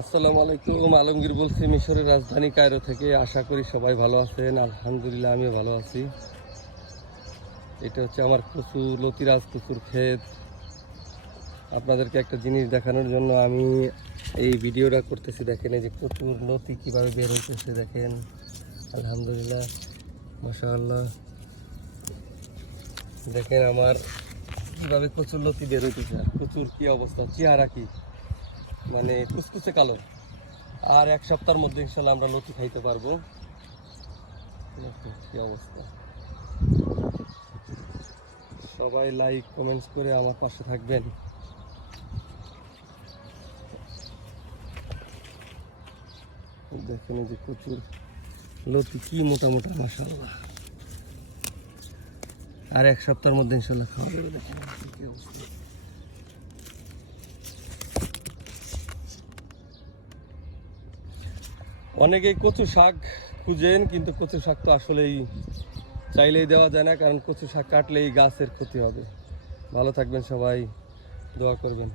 আসসালামু আলাইকুম। আলমগীর বলছি মিশরের রাজধানী কায়রো থেকে। আশা করি সবাই ভালো আছেন। আলহামদুলিল্লাহ আমিও ভালো আছি। এটা হচ্ছে আমার কচু, লতিরাজ কচুর ক্ষেত। আপনাদেরকে একটা জিনিস দেখানোর জন্য আমি এই ভিডিওটা করতেছি। দেখেন এই যে কচুর লতি কীভাবে বের হইতেছে, দেখেন। আলহামদুলিল্লাহ, মাশাআল্লাহ। দেখেন আমার কীভাবে কচুর লতি বের হইতেছে। আর কচুর কী অবস্থা, চেহারা কি, মানে কুচকুচে কালো। আর এক সপ্তাহের মধ্যে ইনশাল্লাহ আমরা লতি খাইতে পারবো। কি অবস্থা! সবাই লাইক কমেন্টস করে আমার পাশে থাকবেন। দেখেন যে প্রচুর লতি কি মোটা মোটা, মাশাআল্লাহ। আর এক সপ্তাহের মধ্যে ইনশাল্লাহ খাওয়া যাবে। দেখেন কি অবস্থা। অনেকেই কচু শাক খুঁজেন, কিন্তু কচু শাক তো আসলেই চাইলেই দেওয়া যায় না, কারণ কচু শাক কাটলেই গাছের ক্ষতি হবে। ভালো থাকবেন সবাই, দোয়া করবেন।